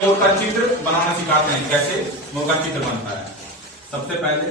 मोर का चित्र बनाना सिखाते हैं, कैसे मोर का चित्र बनता है। सबसे पहले